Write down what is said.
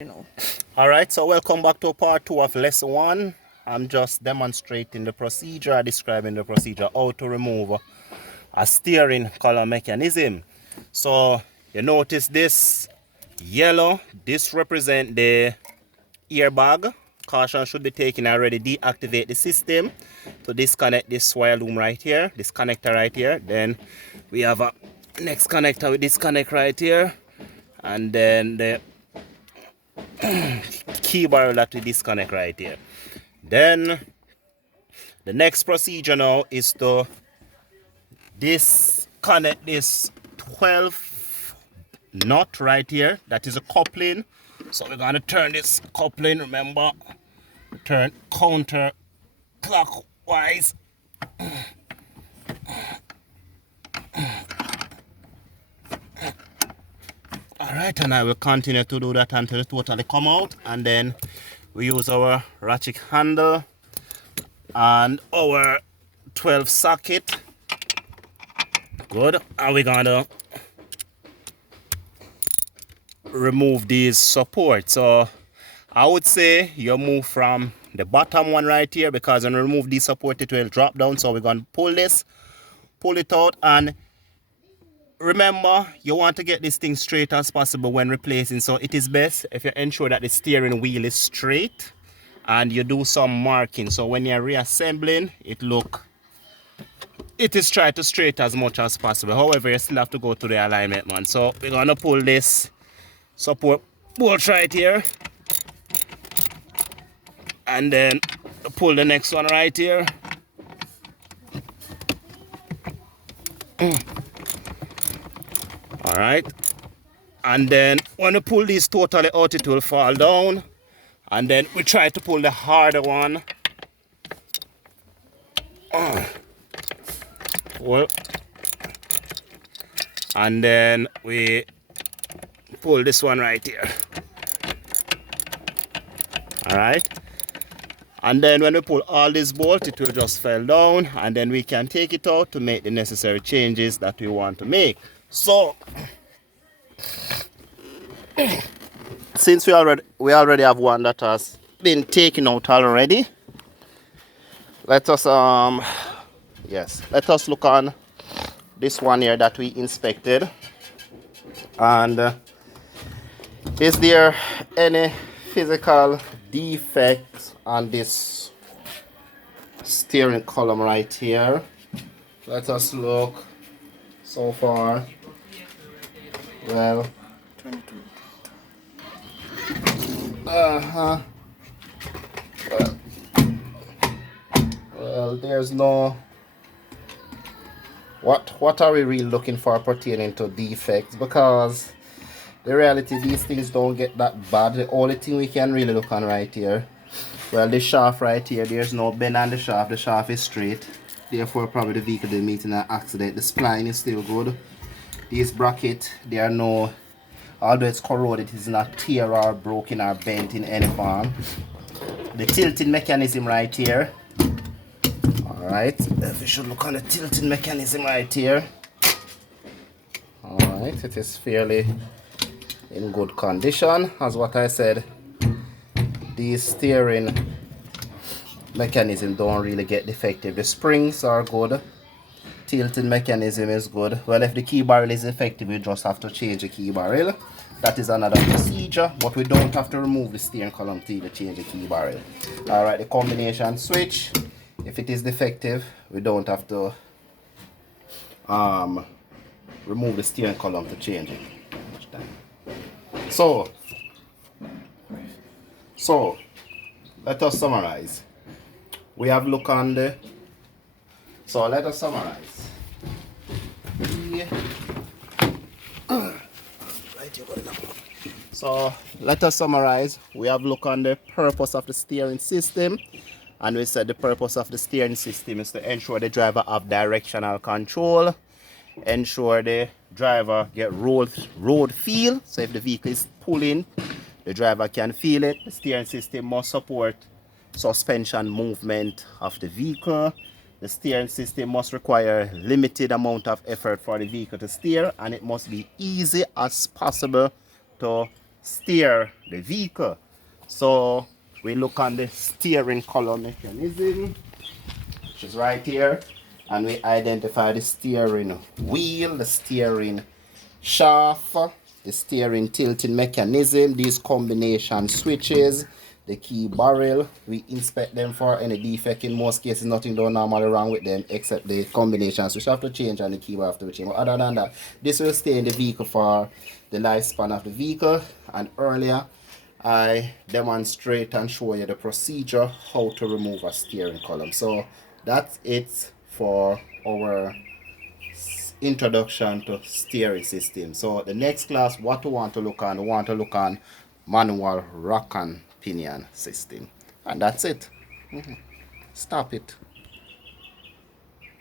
you know. Alright, so welcome back to part 2 of lesson 1. I'm just demonstrating the procedure, describing the procedure, how to remove a steering column mechanism. So you notice this yellow, this represents the airbag. Caution should be taken already. Deactivate the system to disconnect this wire loom right here, this connector right here. Then we have a next connector with disconnect right here, and then the key barrel that we disconnect right here. Then the next procedure now is to disconnect this 12 nut right here. That is a coupling. So we're gonna turn this coupling, remember, turn counter clockwise. Alright, and I will continue to do that until it totally come out, and then we use our ratchet handle and our 12 socket. Good. And we're gonna remove these supports. So I would say you move from the bottom one right here, because when we remove these support it will drop down. So we're gonna pull this, pull it out, and remember, you want to get this thing straight as possible when replacing. So it is best if you ensure that the steering wheel is straight and you do some marking. So when you're reassembling, it is try to straight as much as possible. However, you still have to go to the alignment, man. So we're gonna pull this support bolt right here, and then pull the next one right here. All right, and then when you pull this totally out, it will fall down, and then we try to pull the harder one. Well, and then we pull this one right here. All right, and then when we pull all this bolt, it will just fall down, and then we can take it out to make the necessary changes that we want to make. So since we already have one that has been taken out already, let us look on this one here that we inspected, and is there any physical defects on this steering column right here? Let us look. So far, well, well, there's no. What are we really looking for pertaining to defects? Because the reality, these things don't get that bad. The only thing we can really look on right here, well, the shaft right here, there's no bend on the shaft. The shaft is straight. Therefore, probably the vehicle didn't meet in an accident. The spline is still good. These brackets, they are no, although it's corroded, it is not tear or broken or bent in any form. The tilting mechanism right here. Alright, we should look on the tilting mechanism right here. Alright, it is fairly in good condition. As what I said, these steering mechanism don't really get defective. The springs are good. Tilting mechanism is good. Well, if the key barrel is effective, we just have to change the key barrel. That is another procedure, but we don't have to remove the steering column to either change the key barrel. Alright, the combination switch, if it is defective, we don't have to remove the steering column to change it. So let us summarize. We have looked on the. So let us summarize. So let us summarize. We have looked on the purpose of the steering system, and we said the purpose of the steering system is to ensure the driver have directional control, ensure the driver get road feel. So if the vehicle is pulling, the driver can feel it. The steering system must support suspension movement of the vehicle. The steering system must require limited amount of effort for the vehicle to steer, and it must be easy as possible to steer the vehicle. So we look on the steering column mechanism, which is right here, and we identify the steering wheel, the steering shaft, the steering tilting mechanism, these combination switches, the key barrel. We inspect them for any defect. In most cases, nothing don't normally wrong with them except the combination switch have to change and the key have to change. But other than that, this will stay in the vehicle for the lifespan of the vehicle. And earlier, I demonstrate and show you the procedure how to remove a steering column. So that's it for our introduction to steering system. So the next class, what we want to look on, we want to look on manual rock and pinion system. And that's it. Stop it.